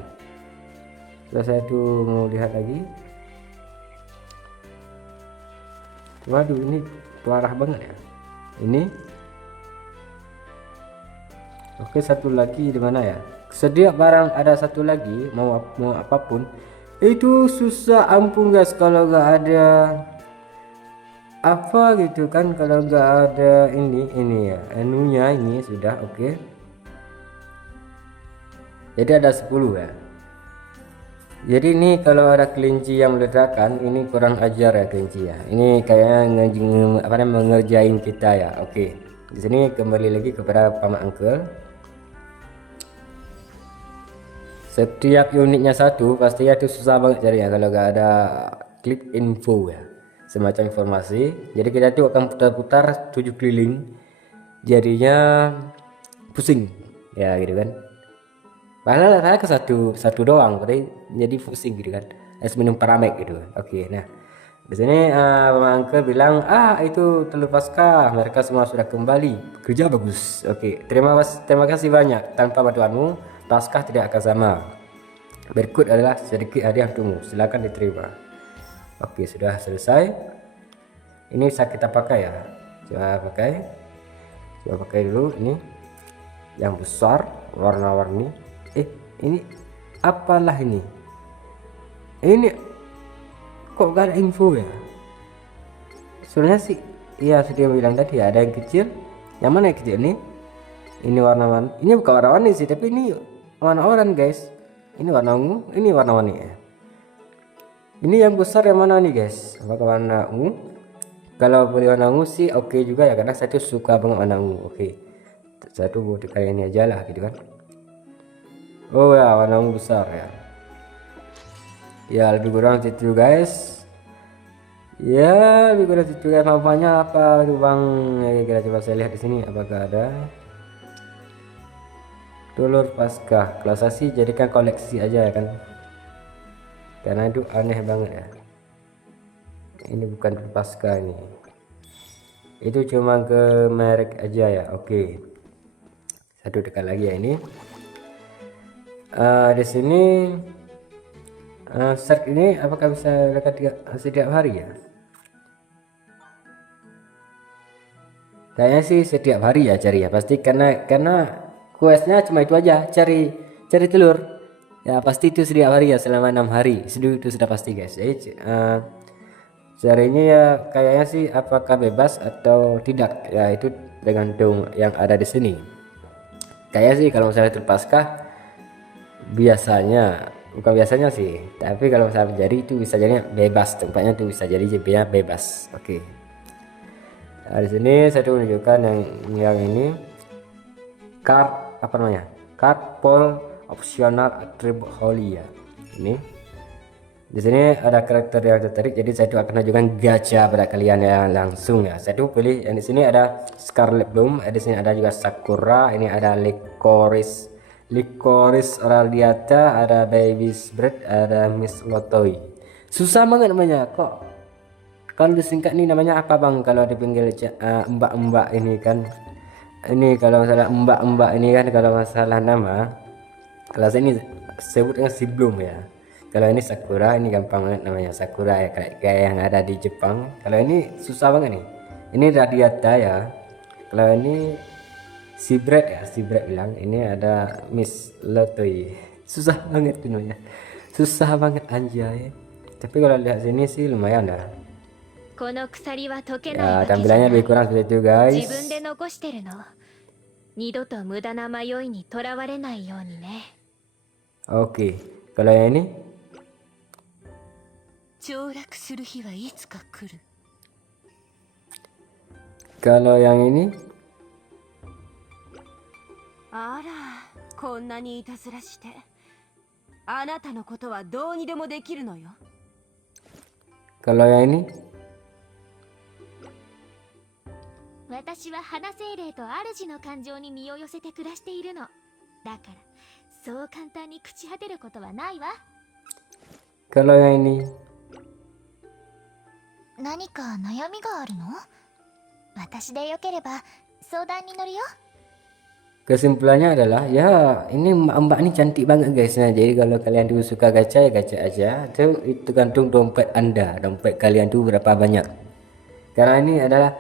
Terus saya tuh mau lihat lagi. Waduh, ini parah banget ya. Ini. Oke, satu lagi di mana ya? Setiap barang ada satu lagi, mau apapun. Itu susah ampun guys kalau nggak ada apa gitu kan, kalau nggak ada ini ya, anunya ini sudah oke. Jadi ada 10 ya. Jadi ini kalau ada kelinci yang meledakkan, ini kurang ajar ya kelinci ya. Ini kayaknya mengerjain kita ya. Oke. Di sini kembali lagi kepada paman uncle. Setiap unitnya 1, pastinya itu susah banget carinya kalau nggak ada klik info ya. Semacam informasi. Jadi kita tuh akan putar-putar 7 keliling. Jadinya pusing. Ya gitu kan. Padahal saya ke satu doang, tapi jadi pusing gitu kan. Es minum paramek gitu. Oke, nah di sini Paman Angkel bilang, itu telur Paskah, mereka semua sudah kembali, kerja bagus. Oke, terima kasih banyak. Tanpa bantuanmu, Paskah tidak akan sama. Berikut adalah sedikit hadiah untukmu, silakan diterima. Oke, sudah selesai. Ini bisa kita pakai ya. Coba pakai dulu ini yang besar, warna-warni. Ini apalah ini kok gak ada info ya? Sebenarnya sih ya sudah bilang tadi ya, ada yang kecil. Yang mana yang kecil ini warna-warni. Ini bukan warna-warni sih, tapi ini warna oranye guys. Ini warna ungu, ini warna-warni ya. Ini yang besar yang mana nih guys? Apakah warna ungu? Kalau boleh warna ungu sih oke juga ya, karena saya tuh suka banget warna ungu. Oke, saya tuh buat kayak ini aja lah gitu kan. Oh ya, warna ungu besar ya. Ya lebih kurang itu guys. Ya, lebih kurang itu guys. Manfaatnya apa itu bang? Ya, kita coba saya lihat di sini apakah ada telur Paskah. Kalau saya sih jadikan koleksi aja ya kan, karena itu aneh banget ya. Ini bukan telur Paskah ini, itu cuma ke merek aja ya. Oke, satu dekat lagi ya ini. Di sini set ini apakah bisa dekat setiap hari ya? Kayaknya sih setiap hari ya cari ya pasti, karena questnya cuma itu aja, cari cari telur ya, pasti itu setiap hari ya selama 6 hari itu sudah pasti guys. Jadi carinya ya kayaknya sih apakah bebas atau tidak ya, itu tergantung yang ada di sini. Kayak sih kalau misalnya itu Paskah biasanya, bukan biasanya sih, tapi kalau misalnya jadi itu bisa jadi bebas, tempatnya tuh bisa jadi JP-nya bebas. Oke. Nah, di sini saya menunjukkan yang ini card apa namanya, card poll optional attribute holy ya. Ini di sini ada karakter yang tertarik, jadi saya akan ajukan gacha pada kalian yang langsung ya. Saya pilih yang di sini ada Scarlet Bloom, di sini ada juga Sakura, ini ada Licorice Radiata, ada Baby's Breath, ada Miss Lotoi. Susah banget namanya kok. Kalau disingkat nih namanya apa bang? Kalau dipanggil mbak-mbak ini kan, ini kalau masalah mbak-mbak ini kan, kalau masalah nama, kalau saya ini sebutnya si Bloom ya. Kalau ini Sakura, ini gampang banget namanya Sakura ya, kayak yang ada di Jepang. Kalau ini susah banget nih. Ini Radiata ya. Kalau ini si Brad ya, si Brad bilang ini ada Miss Lotoi. Susah banget namanya. Susah banget anjay. Tapi kalau lihat sini sih lumayan dah. Ya, tampilannya lebih kurang seperti itu guys. Oke, kalau yang ini kalau yang ini kalau yang ini 私は花精霊と主の感情に身を寄せて暮らしているの。だからそう簡単に朽ち果てることはないわ。 kalau yang ini 何か悩みがあるの？私でよければ相談に乗るよ。 kesimpulannya adalah ya ini mbak-mbak ini cantik banget guys. Nah, jadi kalau kalian tuh suka gacha ya gacha aja. Itu gantung dompet anda, dompet kalian tuh berapa banyak. Karena ini adalah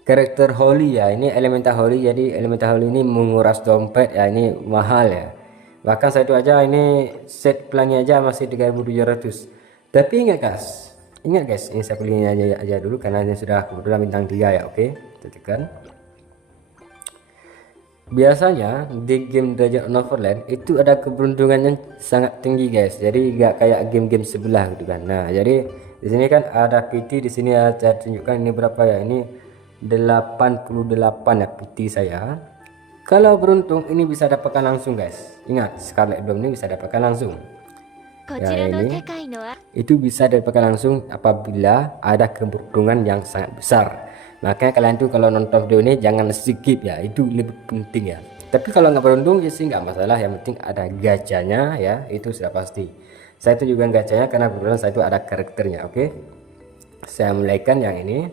karakter holy ya, ini elemental holy, jadi elemental holy ini menguras dompet ya, ini mahal ya. Bahkan saya itu aja ini set pelangi aja masih 3.700. Tapi ingat guys, ini saya pilihnya aja dulu karena ini sudah kebetulan bintang 3 ya. Oke, tekan. Biasanya di game Dragon Neverland itu ada keberuntungan yang sangat tinggi guys. Jadi nggak kayak game-game sebelah gitu kan. Nah, jadi di sini kan ada PT, di sini saya tunjukkan ini berapa ya. Ini 88 ya PT saya. Kalau beruntung ini bisa dapatkan langsung guys. Ingat, Scarlet Bloom ini bisa dapatkan langsung. Ya, ini itu bisa dapatkan langsung apabila ada keberuntungan yang sangat besar. Makanya kalian tuh kalau nonton video ini jangan skip ya, itu lebih penting ya. Tapi kalau nggak beruntung ya sih nggak masalah, yang penting ada gacanya ya, itu sudah pasti. Saya itu juga gacanya karena kebetulan saya itu ada karakternya. Oke, saya mulaikan yang ini,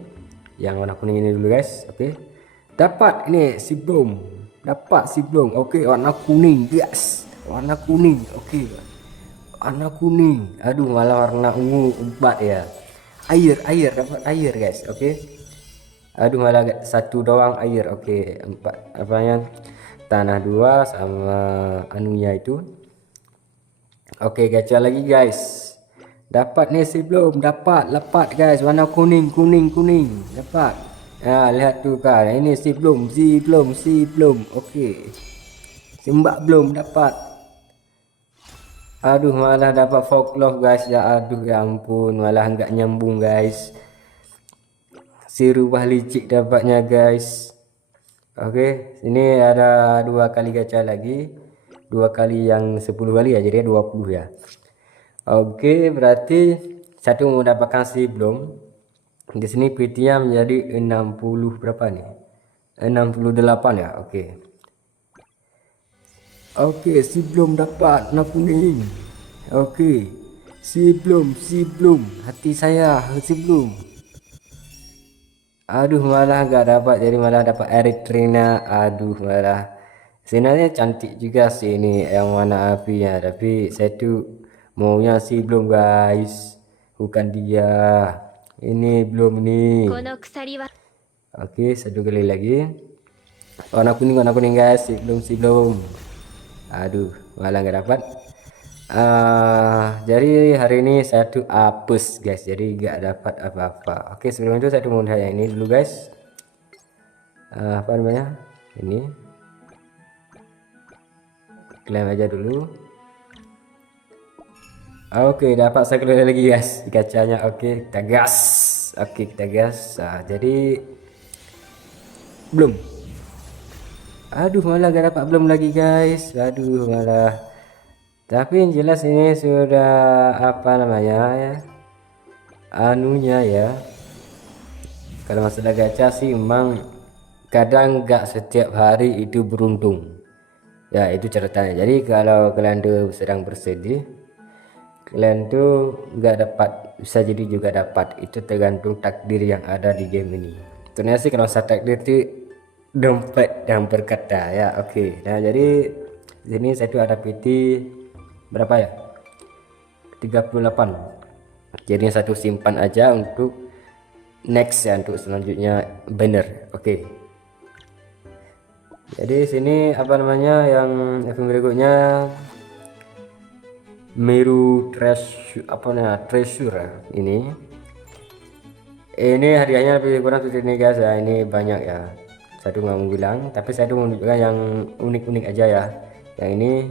yang warna kuning ini dulu guys. Oke, dapat ini si Bloom, dapat si Bloom. Oke, warna kuning guys, warna kuning. Oke, warna kuning. Aduh, malah warna ungu 4 ya. Air dapat air guys. Oke. Aduh, malah satu doang air. Oke, 4 apanya, tanah 2 sama anunya itu. Oke, gacha lagi guys. Dapat nih si Bloom, dapat guys, warna kuning dapat. Ya, lihat tuh kan, ini si Bloom. Oke, si Mbak Bloom dapat. Aduh, malah dapat folklore guys ya. Aduh, ya ampun, malah nggak nyambung guys. Si rubah licik dapatnya guys. Oke, ini ada 2 kali gacha lagi, 2 kali yang 10 kali ya, jadi 20 ya. Oke, berarti satu mendapatkan si Bloom, Di sini PT-nya menjadi 60 berapa nih? 68 ya. Oke, si belum dapat warna kuning. Oke. Si belum. Hati saya, si belum. Aduh, malah nggak dapat. Jadi malah dapat Eritrina. Aduh, malah. Sebenarnya cantik juga sih ini yang warna apinya, tapi saya tuh maunya si belum, guys. Bukan dia. Ini belum nih. この鎖は Oke, satu kali lagi. Warna kuning guys. Si belum. Aduh, malah nggak dapat. Jadi hari ini saya tuh apes guys, jadi nggak dapat apa-apa. Oke, sebelum itu saya tuh mau lihat yang ini dulu guys. Apa namanya? Ini klaim aja dulu. Oke, dapat sekali lagi guys di kacanya. Oke, kita gas. Jadi belum. Aduh, malah gak dapat belum lagi guys. Aduh, malah. Tapi yang jelas ini sudah apa namanya ya? Anunya ya. Kalau masalah gacha sih emang kadang gak setiap hari itu beruntung. Ya, itu ceritanya. Jadi kalau kalian tuh sedang bersedih, kalian tuh nggak dapat, bisa jadi juga dapat. Itu tergantung takdir yang ada di game ini. Ternyata sih kalau saya takdir itu dompet yang berkata ya. Oke, nah jadi sini saya tuh ada PT berapa ya, 38. Jadi satu simpan aja untuk next ya, untuk selanjutnya banner. Oke, jadi sini apa namanya yang event berikutnya Meru treasure ya. Ini hadiahnya lebih kurang seperti ini guys ya. Ini banyak ya, saya tuh nggak mau bilang, tapi saya tuh menunjukkan yang unik-unik aja ya. Yang ini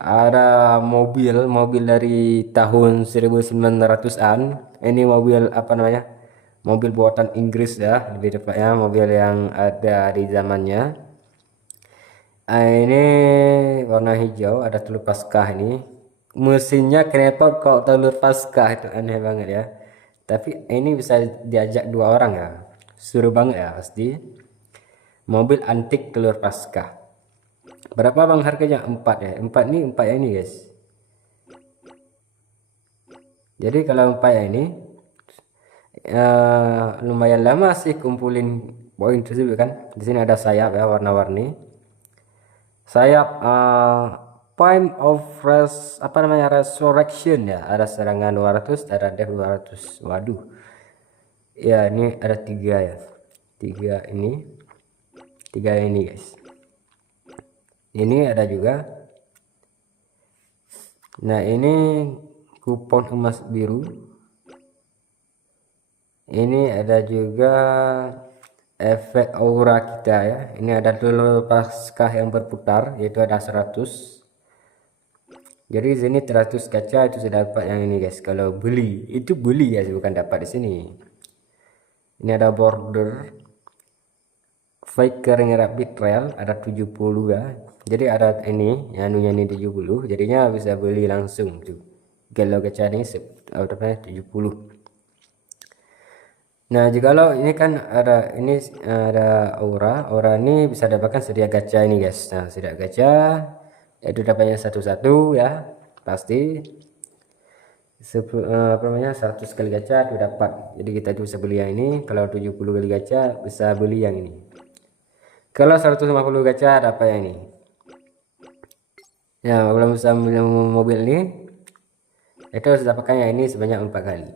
ada mobil dari tahun 1900-an. Ini mobil apa namanya, mobil buatan Inggris ya, lebih tepatnya mobil yang ada di zamannya. Ini warna hijau, ada telur Paskah. Ini mesinnya kenapa kok telur Paskah, itu aneh banget ya. Tapi ini bisa diajak 2 orang ya, suruh banget ya pasti. Mobil antik telur Paskah. Berapa bang harganya? 4 ya. 4 ya ini guys. Jadi kalau 4 ya ini lumayan lama sih kumpulin poin tersebut kan. Di sini ada sayap ya, warna-warni. Sayap point of apa namanya, resurrection ya. Ada serangan 200, ada death 200. Waduh. Ya, ini ada 3 ya. 3 ini guys. Ini ada juga. Nah, ini kupon emas biru. Ini ada juga efek aura kita ya. Ini ada telur Paskah yang berputar, yaitu ada 100. Jadi di sini 100 kaca itu sudah dapat yang ini guys. Kalau beli itu beli ya, bukan dapat di sini. Ini ada border Faker Rabbit Trail, ada 70 ya. Jadi ada ini anunya ini 70, jadinya bisa beli langsung tuh. Kalau gacha ini 70. Nah, jikalau ini kan ada ini ada aura ini bisa dapatkan sedia gacha ini guys. Nah, sedia gacha itu dapatnya satu-satu ya, pasti. Apa namanya, 100 kali gacha itu dapat. Jadi kita itu bisa beli yang ini. Kalau 70 kali gacha bisa beli yang ini. Kalau 150 gacha dapat yang ini. Ya, kalau bisa beli mobil ini itu harus dapatkan yang ini sebanyak 4 kali.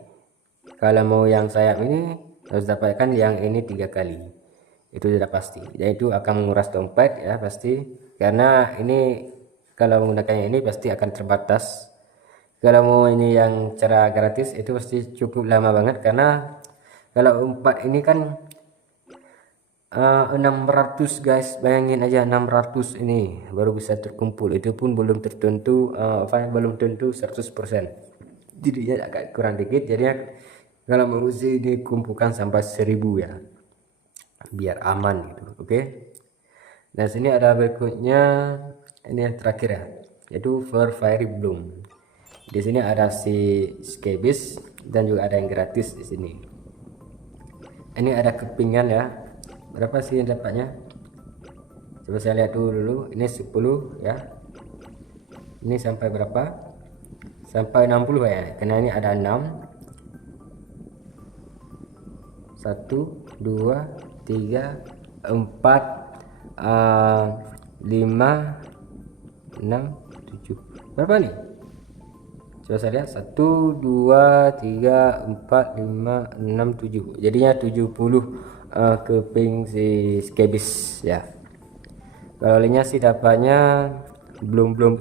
Kalau mau yang sayap ini harus dapatkan yang ini 3 kali. Itu sudah pasti. Dan itu akan menguras dompet ya pasti. Karena ini kalau menggunakannya ini pasti akan terbatas. Kalau mau ini yang cara gratis itu pasti cukup lama banget, karena kalau 4 ini kan 600 guys. Bayangin aja 600 ini baru bisa terkumpul. Itu pun belum tertentu belum tentu 100%. Jadinya agak kurang dikit. Jadinya kalau mau sih dikumpulkan sampai 1000 ya, biar aman gitu. Oke. Nah, sini ada berikutnya, ini yang terakhir ya, yaitu Fairy Bloom. Di sini ada si Skabis dan juga ada yang gratis di sini. Ini ada kepingan ya, berapa sih dapatnya, coba saya lihat dulu. Ini 10 ya, ini sampai berapa, sampai 60 ya, karena ini ada 6, 1 2 3 4 5 6 7, berapa nih, coba saya lihat, 1 2 3 4 5 6 7, jadinya 70 keping si skebis ya. Kalau lainnya sih dapatnya belum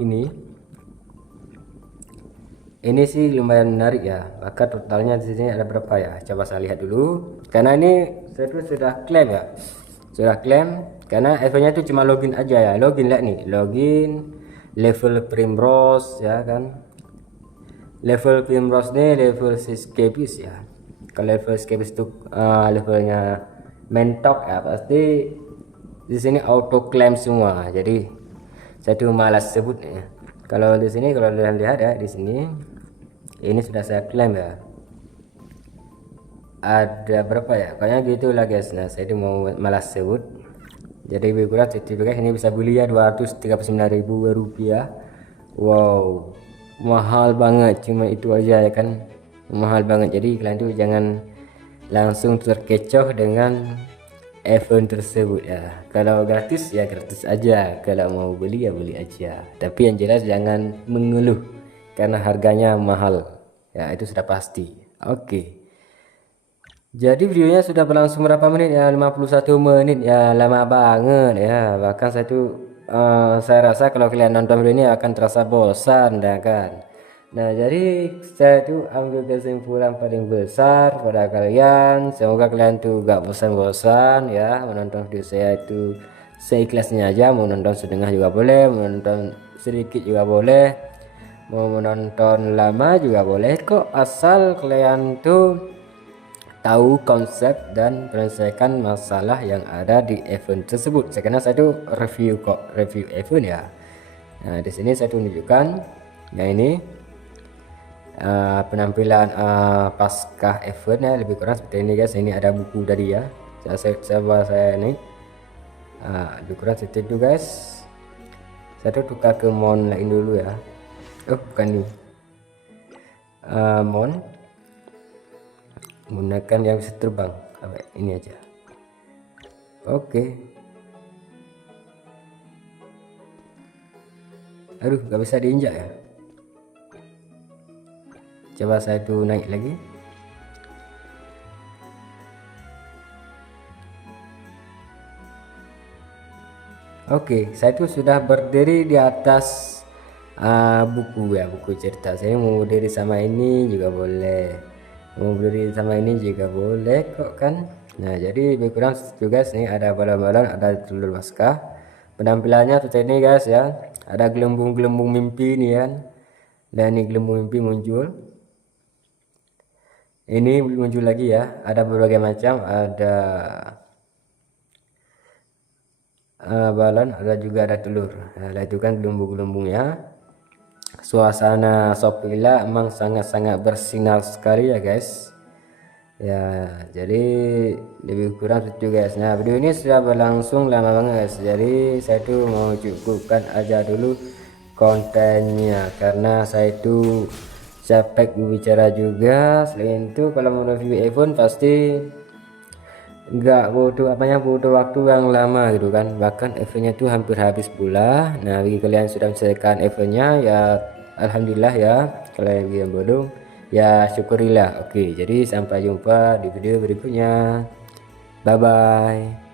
ini sih lumayan menarik ya. Maka totalnya di sini ada berapa ya, coba saya lihat dulu, karena ini saya tuh sudah klaim ya, sudah klaim, karena eventnya itu cuma login aja ya. Login, lihat nih, login level Primrose ya kan, level Primrose nih level Skebis ya. Kalau level Skebis itu levelnya mentok ya, pasti di sini auto claim semua. Jadi saya tuh malas sebut ya. Kalau di sini, kalau kalian lihat ya, di sini ini sudah saya klaim ya. Ada berapa ya? Kayaknya gitulah guys. Nah, saya tuh mau malas sebut. Jadi berkurang sertifikat ini bisa beli ya 239.000 rupiah. Wow, mahal banget, cuma itu aja ya kan, mahal banget. Jadi kalian tuh jangan langsung terkecoh dengan event tersebut ya. Kalau gratis ya gratis aja, kalau mau beli ya beli aja, tapi yang jelas jangan mengeluh karena harganya mahal ya, itu sudah pasti. Oke, jadi videonya sudah berlangsung berapa menit ya, 51 menit ya, lama banget ya. Bahkan saya rasa kalau kalian nonton video ini akan terasa bosan ya kan. Nah, jadi saya tuh ambil kesimpulan paling besar pada kalian, semoga kalian tuh gak bosan-bosan ya menonton video saya itu seikhlasnya aja. Mau nonton setengah juga boleh, mau nonton sedikit juga boleh, mau menonton lama juga boleh kok, asal kalian tuh tahu konsep dan menyelesaikan masalah yang ada di event tersebut. Karena saya tuh review event ya. Nah, di sini saya tunjukkan. Nah, ini penampilan pasca eventnya lebih kurang seperti ini guys. Ini ada buku tadi ya, saya ini lebih kurang seperti itu guys. Saya tuh tukar ke mon lain dulu ya. Oh, bukan ini, mon menggunakan yang bisa terbang. Ini aja. Oke. Aduh, nggak bisa diinjak ya. Coba saya tuh naik lagi. Oke, saya tuh sudah berdiri di atas buku ya, buku cerita. Saya mau berdiri sama ini juga boleh, mau berdiri sama ini juga boleh kok kan. Nah, jadi lebih kurang juga sini ada balon-balon, ada telur maskah. Penampilannya seperti ini guys ya. Ada gelembung-gelembung mimpi nih kan. Dan ini gelembung mimpi muncul. Ini muncul lagi ya. Ada berbagai macam, ada balon, ada juga ada telur. Nah, itu kan gelembung-gelembungnya. Suasana Shopila emang sangat-sangat bersinar sekali ya guys ya. Jadi lebih kurang itu guys. Nah, video ini sudah berlangsung lama banget guys, jadi saya tuh mau cukupkan aja dulu kontennya karena saya itu capek berbicara juga. Selain itu kalau mau review iPhone pasti nggak butuh waktu yang lama gitu kan, bahkan eventnya tuh hampir habis pula. Nah, bagi kalian sudah menyelesaikan eventnya ya alhamdulillah ya. Kalau yang belum ya syukurilah. Oke, jadi sampai jumpa di video berikutnya, bye bye.